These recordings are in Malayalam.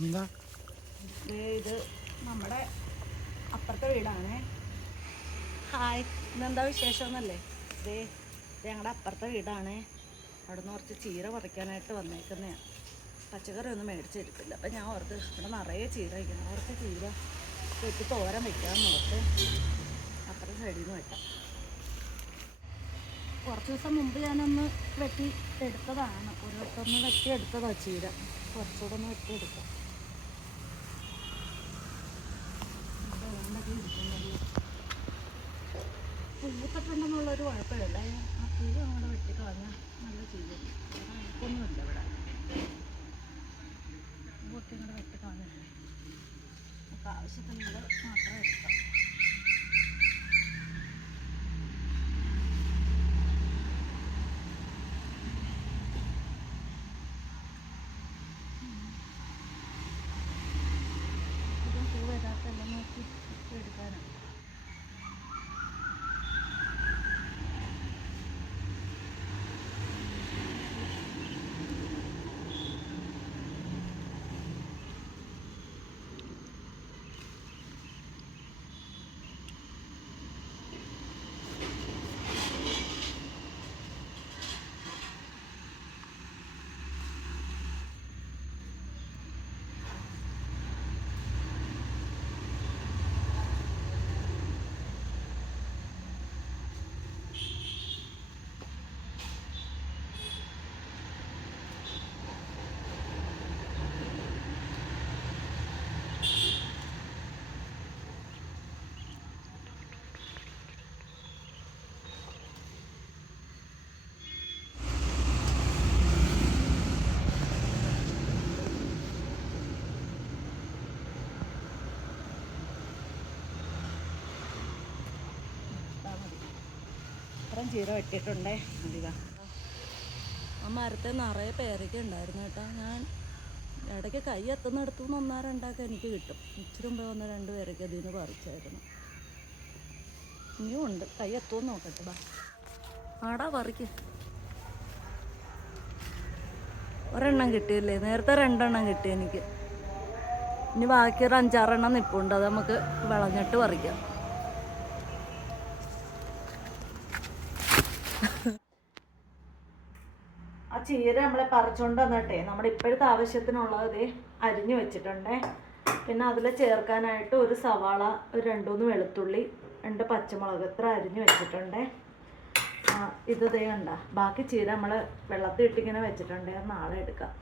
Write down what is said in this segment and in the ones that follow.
എന്താ ഇത് നമ്മുടെ അപ്പുറത്തെ വീടാണേ. ഹായ്, ഇന്നെന്താ വിശേഷമെന്നല്ലേ? ഇത് ഞങ്ങളുടെ അപ്പുറത്തെ വീടാണേ. അവിടെ നിന്ന് കുറച്ച് ചീര പറിക്കാനായിട്ട് വന്നേക്കുന്നതാണ്. പച്ചക്കറി ഒന്നും മേടിച്ചെടുത്തില്ല. അപ്പം ഞാൻ ഓർത്ത് ഇവിടെ നിറയെ ചീര വയ്ക്കണം, കുറച്ച് ചീര വെട്ടി തോരൻ വയ്ക്കാമെന്ന് ഓർത്ത് അപ്പുറത്തെ സൈഡിൽ നിന്ന് വെക്കാം. കുറച്ച് ദിവസം മുമ്പ് ഞാനൊന്ന് വെട്ടി എടുത്തതാണ്, ഓരോരുത്തരൊന്ന് വെട്ടി എടുത്തതാണ് ചീര. കുറച്ചുകൂടെ ഒന്ന് വെട്ടി എടുക്കാം. പൂത്തിട്ടുണ്ടെന്നുള്ളൊരു കുഴപ്പമില്ല. ആ പൂവ് അങ്ങോട്ട് വെട്ടിക്കളഞ്ഞാൽ നല്ല ചീര. ഒന്നുമില്ല ഇവിടെ, പൂവൊക്കെ ഇങ്ങോട്ട് വെട്ടിക്കളഞ്ഞില്ല. നമുക്ക് ആവശ്യത്തിനുള്ള മാത്രം എടുക്കാം. ഇതും പൂ വരാത്തെല്ലാം നോക്കി എടുക്കാനാണ്. ഇത്രയും ചീര വെട്ടിയിട്ടുണ്ടേ. അധികം ആ മരത്തിൽ നിറയെ പേരയ്ക്ക ഉണ്ടായിരുന്നു കേട്ടോ. ഞാൻ ഇടയ്ക്ക് കൈ എത്തുന്നിടത്തു നിന്ന് ഒന്നോ രണ്ടാക്കെ എനിക്ക് കിട്ടും. ഇച്ചിരി മുമ്പേ ഒന്ന് 2 പേരൊക്കെ അതിൽ നിന്ന് പറിച്ചായിരുന്നു. ഇനിയും ഉണ്ട്, കൈ എത്തുമെന്ന് നോക്കട്ടെ. ബാ ആടാ പറിക്ക്. ഒരെണ്ണം കിട്ടിയില്ലേ? നേരത്തെ 2 എണ്ണം കിട്ടി എനിക്ക്. ഇനി ബാക്കി ഒരു 5-6 എണ്ണം നിൽപ്പുണ്ട്. അത് നമുക്ക് വിളഞ്ഞിട്ട് പറിക്കാം. ആ ചീര നമ്മളെ പറിച്ചുകൊണ്ട് വന്നിട്ടേ നമ്മുടെ ഇപ്പോഴത്തെ ആവശ്യത്തിനുള്ളത് അരിഞ്ഞു വെച്ചിട്ടുണ്ടേ. പിന്നെ അതിൽ ചേർക്കാനായിട്ട് ഒരു സവാള, ഒരു 2-3 വെളുത്തുള്ളി, 2 പച്ചമുളക് ഇത്ര അരിഞ്ഞു വെച്ചിട്ടുണ്ടേ. ഇത് ദേ കണ്ട. ബാക്കി ചീര നമ്മൾ വെള്ളത്തിൽ ഇട്ടിങ്ങനെ വെച്ചിട്ടുണ്ടേ. നാളെ എടുക്കാം.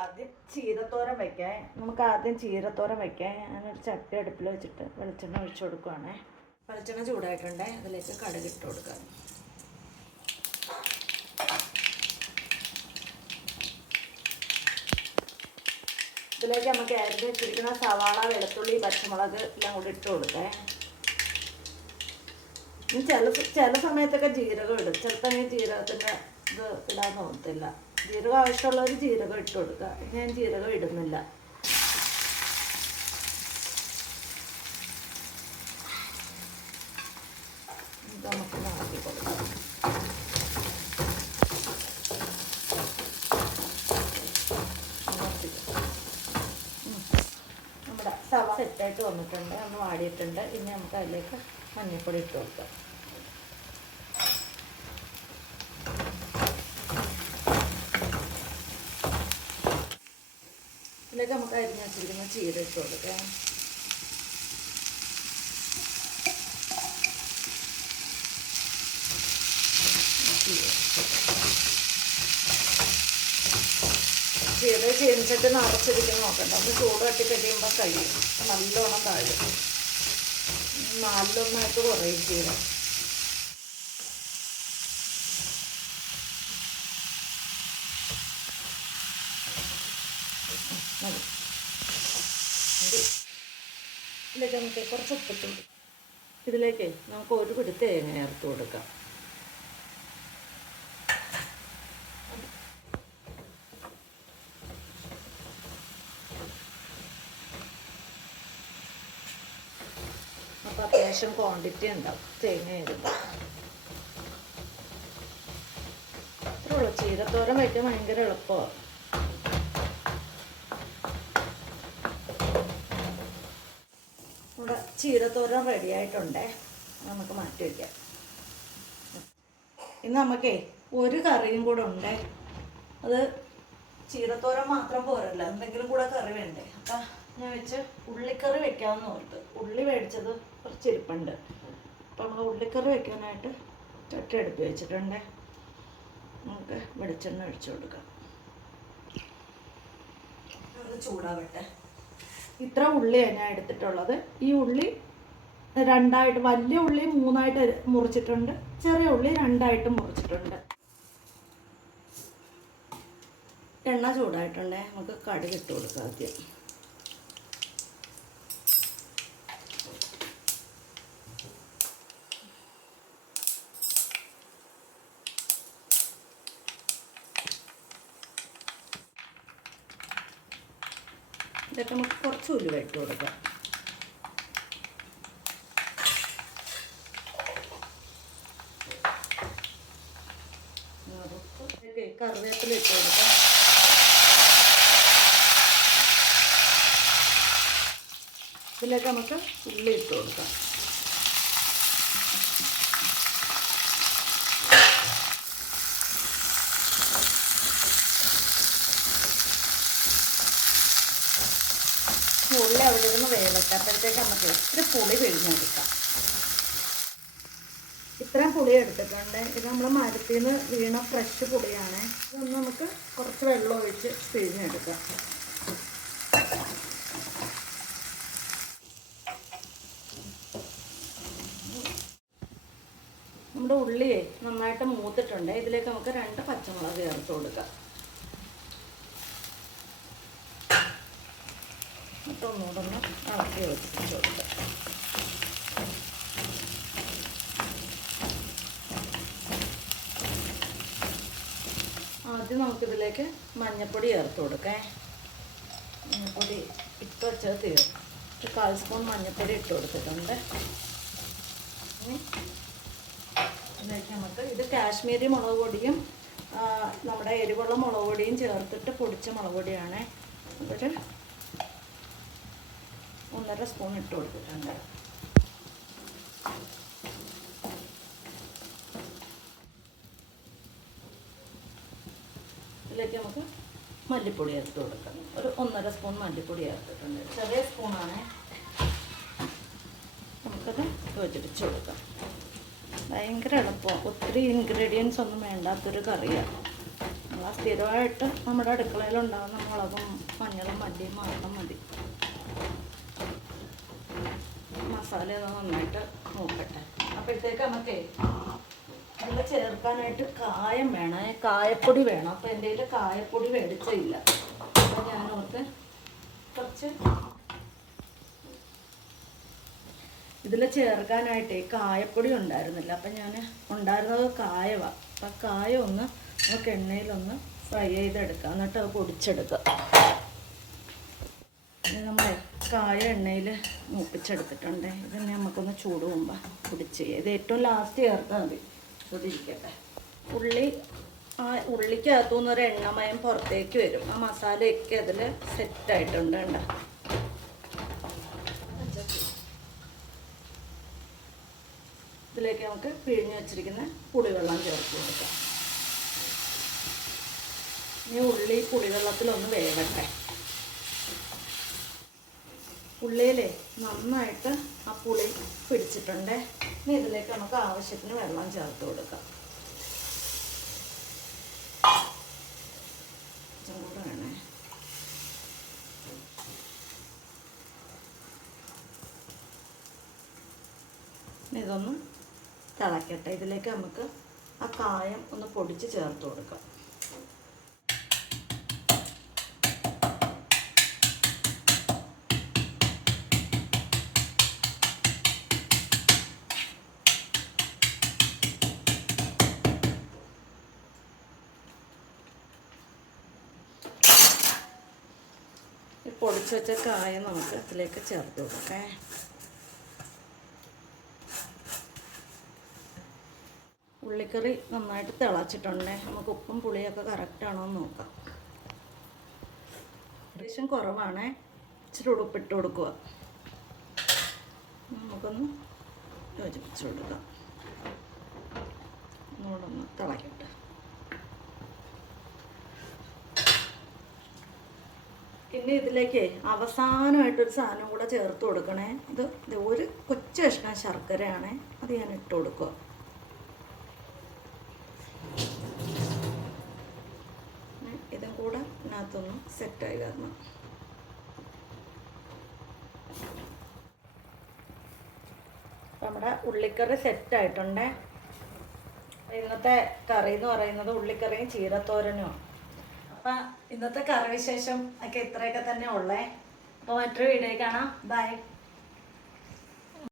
ആദ്യം ചീരത്തോരൻ വയ്ക്കാൻ ചീരത്തോരൻ വയ്ക്കാൻ ഞാനൊരു ചട്ടി അടുപ്പിൽ വെച്ചിട്ട് വെളിച്ചെണ്ണ ഒഴിച്ചു കൊടുക്കുവാണേ. വെളിച്ചെണ്ണ ചൂടായിട്ടുണ്ടേ. അതിലേക്ക് കടുകിട്ട് കൊടുക്കാം. ഇതിലേക്ക് നമുക്ക് അരിഞ്ഞ് വെച്ചിരിക്കുന്ന സവാള, വെളുത്തുള്ളി, പച്ചമുളക് എല്ലാം കൂടി ഇട്ട് കൊടുക്കേ. ഇനി ചില സമയത്തൊക്കെ ജീരകം ഇടും. ചിലപ്പോൾ ഞാൻ ജീരകത്തിൻ്റെ ഇത് ഇടാൻ തോന്നത്തില്ല. ജീരകം ആവശ്യമുള്ളവർ ജീരകം ഇട്ട് കൊടുക്കുക. ഞാൻ ജീരകം ഇടുന്നില്ല. ഇത് നമുക്ക് മാറ്റി കൊടുക്കാം. നമ്മുടെ സവാള സെറ്റായിട്ട് വന്നിട്ടുണ്ട്, ഒന്ന് വാടിയിട്ടുണ്ട്. ഇനി നമുക്ക് അതിലേക്ക് മഞ്ഞൾപ്പൊടി ഇട്ട് കൊടുക്കാം. ഇതിലേക്ക് നമുക്ക് അരിഞ്ഞ് വെച്ചിരിക്കുന്ന ചീര ഇട്ട് കൊടുക്കാം. ചീര ചീനിച്ചിട്ട് നിറച്ചിരിക്കുന്ന നോക്കണ്ട. ഒന്ന് ചൂട് തട്ടി കഴിയുമ്പോൾ കഴിയും. നല്ലോണം താഴും. 4-1 കുറയും ചീര. ഇതിലേക്ക് നമുക്ക് കുറച്ച് ഉപ്പിട്ട് ഇതിലേക്ക് നമുക്ക് 1 പിടി തേങ്ങ ചേർത്ത് കൊടുക്കാം. അപ്പോൾ അത്യാവശ്യം ക്വാണ്ടിറ്റി ഉണ്ടാവും തേങ്ങ ഇടുമ്പോൾ. അത്രേ ഉള്ളൂ. ചീരത്തോരൻ വയ്ക്കാൻ ഭയങ്കര എളുപ്പമാണ്. ചീരത്തോരൻ റെഡി ആയിട്ടുണ്ടേ, നമുക്ക് മാറ്റി വയ്ക്കാം. ഇന്ന് നമുക്കേ ഒരു കറിയും കൂടെ ഉണ്ടേ. അത് ചീരത്തോരൻ മാത്രം പോരല്ല, എന്തെങ്കിലും കൂടെ കറി വേണ്ടേ. അപ്പം ഞാൻ വെച്ച് ഉള്ളിക്കറി വെക്കാമെന്ന് ഓർത്ത്. ഉള്ളി മേടിച്ചത് കുറച്ച് ഇരിപ്പുണ്ട്. അപ്പം നമ്മൾ ഉള്ളിക്കറി വെക്കാനായിട്ട് ചട്ടി എടുത്ത് വെച്ചിട്ടുണ്ടേ. നമുക്ക് വെളിച്ചെണ്ണ ഒഴിച്ചു കൊടുക്കാം. അത് ചൂടാവട്ടെ. ഇത്ര ഉള്ളിയാണ് ഞാൻ എടുത്തിട്ടുള്ളത്. ഈ ഉള്ളി രണ്ടായിട്ട്, വലിയ ഉള്ളി 3ആയിട്ട് മുറിച്ചിട്ടുണ്ട്, ചെറിയ ഉള്ളി 2ആയിട്ട് മുറിച്ചിട്ടുണ്ട്. എണ്ണ ചൂടായിട്ടുണ്ടേ, നമുക്ക് കടുക് ഇട്ട് കൊടുക്കാം ആദ്യം. ഇതൊക്കെ നമുക്ക് കുറച്ച് ഉലുവ ഇട്ട് കൊടുക്കാം. കറിവേപ്പില ഇട്ട് കൊടുക്കാം. ഇതിലേക്ക് നമുക്ക് ഉള്ളി ഇട്ട് കൊടുക്കാം. ഉള്ളി അവിടെ ഇരുന്ന് വേവട്ടെ. അപ്പോഴത്തേക്ക് നമുക്ക് ഇത്തിരി പുളി പിഴിഞ്ഞെടുക്കാം. ഇത്രയും പുളി എടുത്തിട്ടുണ്ട്. ഇത് നമ്മൾ മരത്തിൽ നിന്ന് വീണ ഫ്രഷ് പുളിയാണ്. ഇതൊന്ന് നമുക്ക് കുറച്ച് വെള്ളം ഒഴിച്ച് പിഴിഞ്ഞെടുക്കാം. നമ്മുടെ ഉള്ളിയെ നന്നായിട്ട് മൂത്തിട്ടുണ്ട്. ഇതിലേക്ക് നമുക്ക് 2 പച്ചമുളക് ചേർത്ത് കൊടുക്കാം. ഒന്നുകൂടെ ഒന്ന് ഇളക്കി വെച്ചിട്ട് കൊടുക്കാം. ആദ്യം നമുക്കിതിലേക്ക് മഞ്ഞൾപ്പൊടി ചേർത്ത് കൊടുക്കാം. മഞ്ഞൾപ്പൊടി ഇട്ട് വെച്ചാൽ തീരും. 1/4 സ്പൂൺ മഞ്ഞൾപ്പൊടി ഇട്ട് കൊടുത്തിട്ടുണ്ട്. ഇതിലേക്ക് നമുക്ക് ഇത് കാശ്മീരി മുളക് പൊടിയും നമ്മുടെ എരിവുള്ള മുളക് പൊടിയും ചേർത്തിട്ട് പൊടിച്ച മുളക് പൊടിയാണ്. അതൊരു 1.5 സ്പൂൺ ഇട്ട് കൊടുത്തിട്ടുണ്ട്. ഇതിലേക്ക് നമുക്ക് മല്ലിപ്പൊടി ചേർത്ത് കൊടുക്കാം. ഒരു 1.5 സ്പൂൺ മല്ലിപ്പൊടി ചേർത്തിട്ടുണ്ട്. ചെറിയ സ്പൂണാണ്. നമുക്കത് യോജിപ്പിച്ച് കൊടുക്കാം. ഭയങ്കര എളുപ്പമാണ്. ഒത്തിരി ഇൻഗ്രീഡിയൻസ് ഒന്നും വേണ്ടാത്തൊരു കറിയാണ്. നമ്മൾ സ്ഥിരമായിട്ട് നമ്മുടെ അടുക്കളയിലുണ്ടാകുന്ന മുളകും മഞ്ഞളും മല്ലിയും മാത്രം മതി. മസാല നന്നായിട്ട് നോക്കട്ടെ. അപ്പോഴത്തേക്ക് നമുക്ക് ഇതിൽ ചേർക്കാനായിട്ട് കായം വേണം, കായപ്പൊടി വേണം. അപ്പോൾ എൻ്റെ കയ്യിൽ കായപ്പൊടി മേടിച്ചില്ല. അപ്പോൾ ഞാനോർത്ത് കുറച്ച് ഇതിൽ ചേർക്കാനായിട്ട് കായപ്പൊടി ഉണ്ടായിരുന്നില്ല. അപ്പം ഞാൻ ഉണ്ടായിരുന്നത് കായമാണ്. അപ്പം കായം ഒന്ന് നമുക്ക് എണ്ണയിലൊന്ന് ഫ്രൈ ചെയ്തെടുക്കാം, എന്നിട്ട് അത് പൊടിച്ചെടുക്കാം. നമ്മളെ കായ എണ്ണയിൽ മൂപ്പിച്ചെടുത്തിട്ടുണ്ട്. ഇതിനെ നമുക്കൊന്ന് ചൂട് മുമ്പ് പൊടിച്ച് ഇത് ഏറ്റവും ലാസ്റ്റ് ചേർത്താൽ മതി. പൊടിയിരിക്കട്ടെ. ഉള്ളിക്കകത്തുനിന്ന് ഒരു എണ്ണമയം പുറത്തേക്ക് വരും. ആ മസാലയൊക്കെ അതിൽ സെറ്റായിട്ടുണ്ട്. കണ്ടോ? ഇതിലേക്ക് നമുക്ക് പിഴിഞ്ഞ് വെച്ചിരിക്കുന്ന പുളിവെള്ളം ചേർത്ത് കൊടുക്കാം. ഇനി ഉള്ളി പുളിവെള്ളത്തിലൊന്ന് വേവട്ടെ. ഉള്ളിയിലെ നന്നായിട്ട് ആ പുളി പിടിച്ചിട്ടുണ്ട്. ഇനി ഇതിലേക്ക് നമുക്ക് ആവശ്യത്തിന് വെള്ളം ചേർത്ത് കൊടുക്കാം. ചൂട് വേണേ. ഇതൊന്ന് തിളക്കട്ടെ. ഇതിലേക്ക് നമുക്ക് ആ കായം ഒന്ന് പൊടിച്ച് ചേർത്ത് കൊടുക്കാം. പൊടിച്ച് വെച്ച കായം നമുക്ക് അതിലേക്ക് ചേർത്ത് കൊടുക്കാം. ഉള്ളിക്കറി നന്നായിട്ട് തിളച്ചിട്ടുണ്ട്. നമുക്ക് ഉപ്പും പുളിയൊക്കെ കറക്റ്റാണോ എന്ന് നോക്കാം. ഏകദേശം കുറവാണ്. ഇച്ചിരി ഉടുപ്പിട്ട് കൊടുക്കുക. നമുക്കൊന്ന് യോജിപ്പിച്ച് കൊടുക്കാം. ഒന്നുകൂടൊന്ന് തിളക്കട്ടെ. ഇനി ഇതിലേക്ക് അവസാനമായിട്ടൊരു സാധനം കൂടെ ചേർത്ത് കൊടുക്കണേ. ഇത് ഒരു കൊച്ചു കഷ്ണം ശർക്കരയാണ്, അത് ഞാൻ ഇട്ട് കൊടുക്കുക. ഇതും കൂടെ ഇതിനകത്തൊന്ന് സെറ്റായി വരണം. നമ്മുടെ ഉള്ളിക്കറി സെറ്റായിട്ടുണ്ടേ. ഇന്നത്തെ കറി എന്ന് പറയുന്നത് ഉള്ളിക്കറിയും ചീരത്തോരനുമാണ്. അപ്പം ഇന്നത്തെ കറി വിശേഷം ഒക്കെ ഇത്രയൊക്കെ തന്നെ ഉള്ളേ. അപ്പോൾ മറ്റൊരു വീഡിയോ കാണാം. ബൈ.